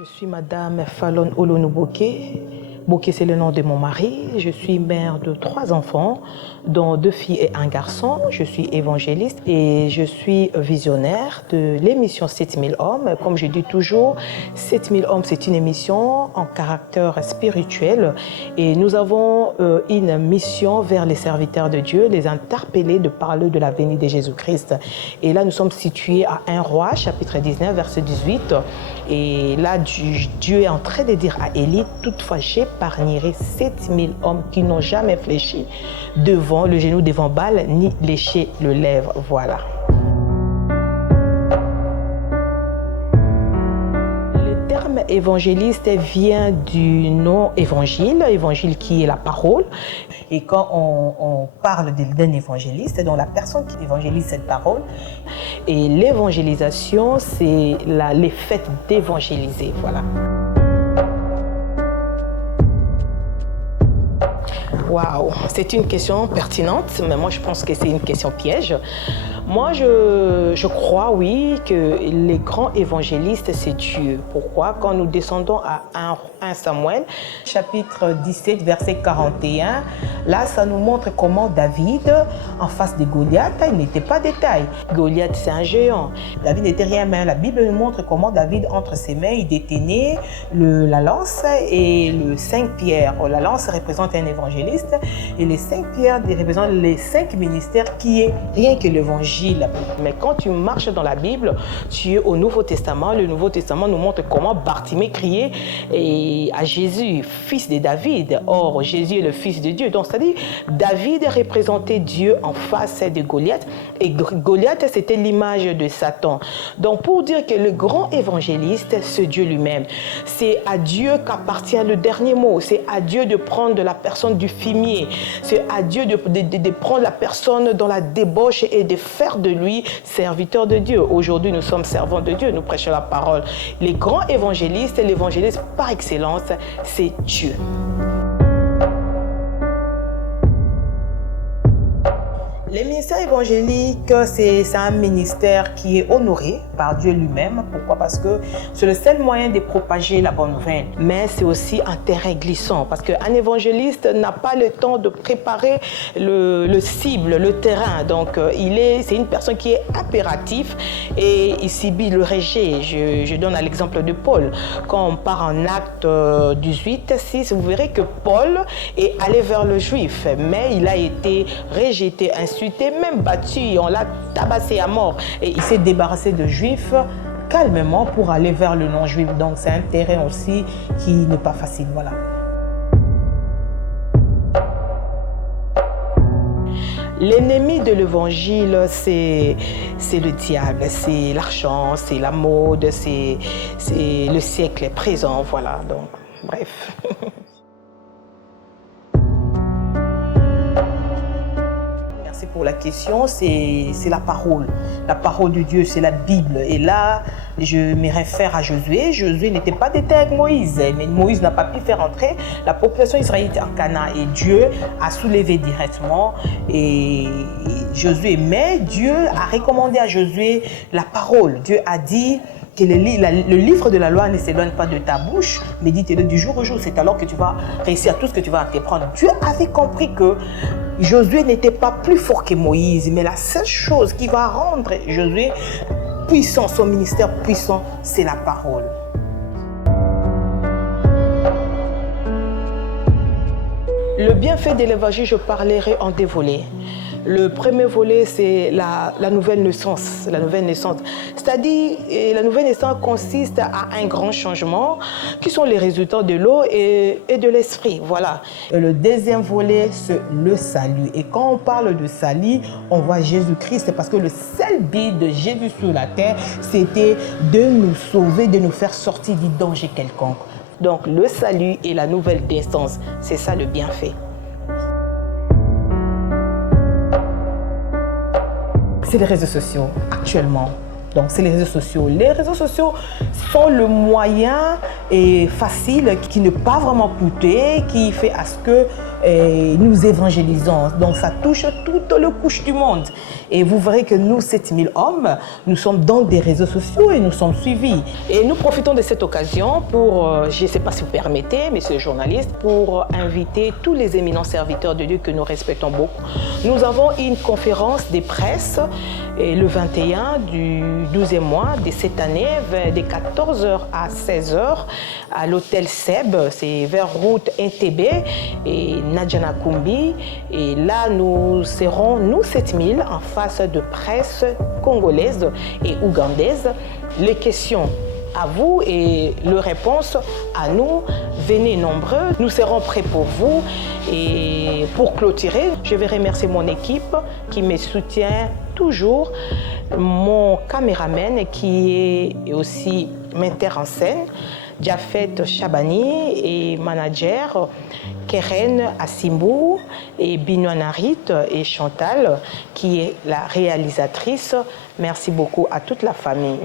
Je suis Madame Fallon Olonou Bokeh. Bokeh, c'est le nom de mon mari. Je suis mère de 3 enfants, dont 2 filles et 1 garçon. Je suis évangéliste et je suis visionnaire de l'émission 7000 hommes. Comme je dis toujours, 7000 hommes, c'est une émission en caractère spirituel. Et nous avons une mission vers les serviteurs de Dieu, les interpeller de parler de la venue de Jésus-Christ. Et là, nous sommes situés à 1 Roi, chapitre 19, verset 18. Et là, Dieu est en train de dire à Élie, toutefois, j'épargnerai 7000 hommes qui n'ont jamais fléchi devant le genou devant Baal, ni léché le lèvre. Voilà. Le terme évangéliste vient du nom évangile, évangile qui est la parole. Et quand on parle d'un évangéliste, donc la personne qui évangélise cette parole, et l'évangélisation, c'est le fait d'évangéliser. Voilà. Waouh, c'est une question pertinente, mais moi je pense que c'est une question piège. Moi je crois, oui, que les grands évangélistes, c'est Dieu. Pourquoi? Quand nous descendons à 1 Samuel, chapitre 17, verset 41, là ça nous montre comment David, en face de Goliath, il n'était pas de taille. Goliath, c'est un géant. David n'était rien, mais la Bible nous montre comment David, entre ses mains, il détenait la lance et le 5 pierres. La lance représente un évangéliste et les 5 pierres représentent les 5 ministères qui est rien que l'évangile. Mais quand tu marches dans la Bible, tu es au Nouveau Testament. Le Nouveau Testament nous montre comment Bartimée criait à Jésus, fils de David. Or, Jésus est le fils de Dieu. Donc, c'est-à-dire, David représentait Dieu en face de Goliath. Et Goliath, c'était l'image de Satan. Donc, pour dire que le grand évangéliste, c'est Dieu lui-même. C'est à Dieu qu'appartient le dernier mot. C'est à Dieu de prendre la personne du fumier. C'est à Dieu de prendre la personne dans la débauche et de faire de lui serviteur de Dieu. Aujourd'hui, nous sommes servants de Dieu. Nous prêchons la parole. Les grands évangélistes, l'évangéliste par excellence, c'est Dieu. Le ministère évangélique, c'est un ministère qui est honoré par Dieu lui-même. Pourquoi? Parce que c'est le seul moyen de propager la bonne nouvelle. Mais c'est aussi un terrain glissant parce qu'un évangéliste n'a pas le temps de préparer le cible, le terrain. Donc, c'est une personne qui est impérative et il subit le rejet. Je donne l'exemple de Paul. Quand on part en Acte 18, 6, vous verrez que Paul est allé vers le juif, mais il a été rejeté, insulté, même battu, on l'a tabassé à mort. Et il s'est débarrassé de juifs calmement pour aller vers le non-juif. Donc c'est un terrain aussi qui n'est pas facile. Voilà. L'ennemi de l'évangile, c'est le diable, c'est l'argent, c'est la mode, c'est le siècle présent. Voilà, donc bref. Pour la question, c'est la parole de Dieu, c'est la Bible. Et là, je me réfère à Josué. Josué n'était pas d'été avec Moïse, mais Moïse n'a pas pu faire entrer la population israélite en Canaan. Et Dieu a soulevé directement Josué. Mais Dieu a recommandé à Josué la parole. Dieu a dit que le livre de la loi ne s'éloigne pas de ta bouche, médite-le du jour au jour. C'est alors que tu vas réussir à tout ce que tu vas entreprendre. Dieu avait compris que Josué n'était pas plus fort que Moïse, mais la seule chose qui va rendre Josué puissant, son ministère puissant, c'est la parole. Le bienfait de l'évangile, je parlerai en 2 volets. Le premier volet, c'est la nouvelle naissance. La nouvelle naissance. C'est-à-dire, la nouvelle naissance consiste à un grand changement qui sont les résultats de l'eau et de l'esprit. Voilà. Et le deuxième volet, c'est le salut. Et quand on parle de salut, on voit Jésus-Christ parce que le seul but de Jésus sur la terre, c'était de nous sauver, de nous faire sortir du danger quelconque. Donc, le salut et la nouvelle naissance, c'est ça le bienfait. C'est les réseaux sociaux actuellement. Donc, c'est les réseaux sociaux. Les réseaux sociaux sont le moyen facile qui n'est pas vraiment coûteux, qui fait à ce que et nous évangélisons. Donc ça touche toutes les couches du monde. Et vous verrez que nous, 7000 hommes, nous sommes dans des réseaux sociaux et nous sommes suivis. Et nous profitons de cette occasion pour, je ne sais pas si vous permettez, messieurs les journalistes, pour inviter tous les éminents serviteurs de Dieu que nous respectons beaucoup. Nous avons une conférence des presses le 21 du 12e mois de cette année, de 14h à 16h, à l'hôtel Seb, c'est vers route NTB et Nadjana Kumbi. Et là, nous serons, nous 7000, en face de presse congolaise et ougandaise. Les questions à vous et les réponses à nous, venez nombreux, nous serons prêts pour vous. Et pour clôturer, je vais remercier mon équipe qui me soutient toujours, mon caméraman qui est aussi metteur en scène, Jafet Chabani, et manager Keren Asimbu et Binoanarit et Chantal qui est la réalisatrice. Merci beaucoup à toute la famille.